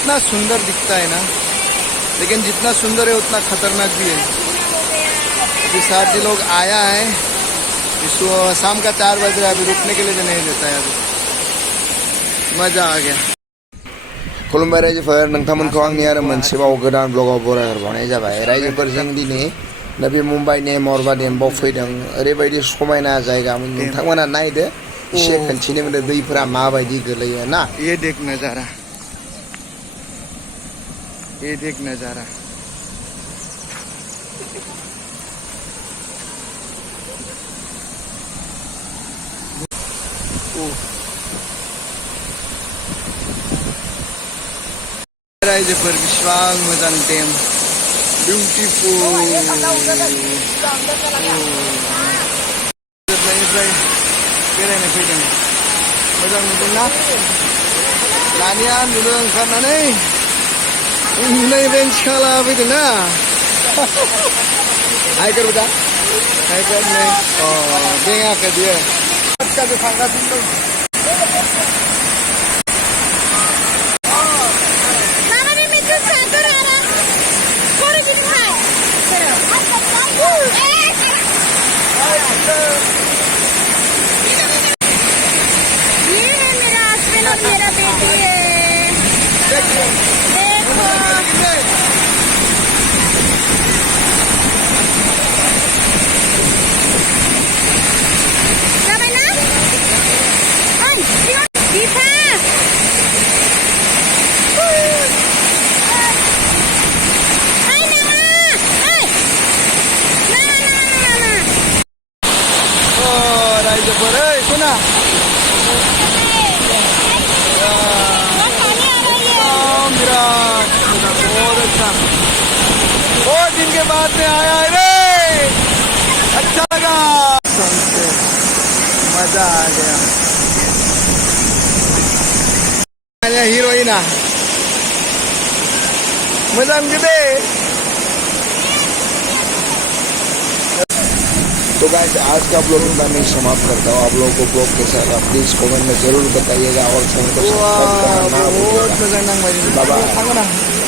इतना सुंदर दिखता है ना, लेकिन जितना सुंदर है उतना खतरनाक भी है। अभी साथ जी लोग आया है, शाम का 4 बज रहा है, अभी रुकने के लिए भी नहीं देता है। अभी मजा आ गया। खुलुमबाय रायजोफोर, नोंथांमोनखौ आंनि आरो मोनसेबाव गोदान ब्लगाव बरायहरबावनाय जाबाय। रायजोफोर, जों दिनै नैबे मुम्बाइनि मरबा डेमआव फैदों। ओरैबायदि समायना जायगा, नोंथांमोना नायदो, एसे खिन्थिनो मोनदों दैफोरा माबायदि गोलैयो ना। ये देख नजारा, ये देख नजारा। रायजोफोर, बिसिबां मोजां डेम, बिउटिफुल। जोबनायनिफ्राय बेरायनो फैदों, मोजां नुदोंना? दानिया उन्दुनो ओंखारनानै उन्दुनाय बेन्स खाला फैदोंना। हाय कर बेटा, हाय कर नहीं। बेङाखै बियो, गाज्रि थांगासिनो दं। ये है मेरा हस्बैंड और मेरा बेटी है। देखो क्या बना? दीपा रायजोफोर, सुना बहुत अच्छा, बहुत दिन के बाद में आया है रे, अच्छा लगा, मजा आ गया। हीरोइना मजा गए। तो गाइस, आज का ब्लॉग इतना मैं समाप्त करता हूँ। आप लोगों को ब्लॉग कैसा लगा प्लीज कमेंट में जरूर बताइएगा और चैनल को सब्सक्राइब करना ना भूलिएगा। Bye bye.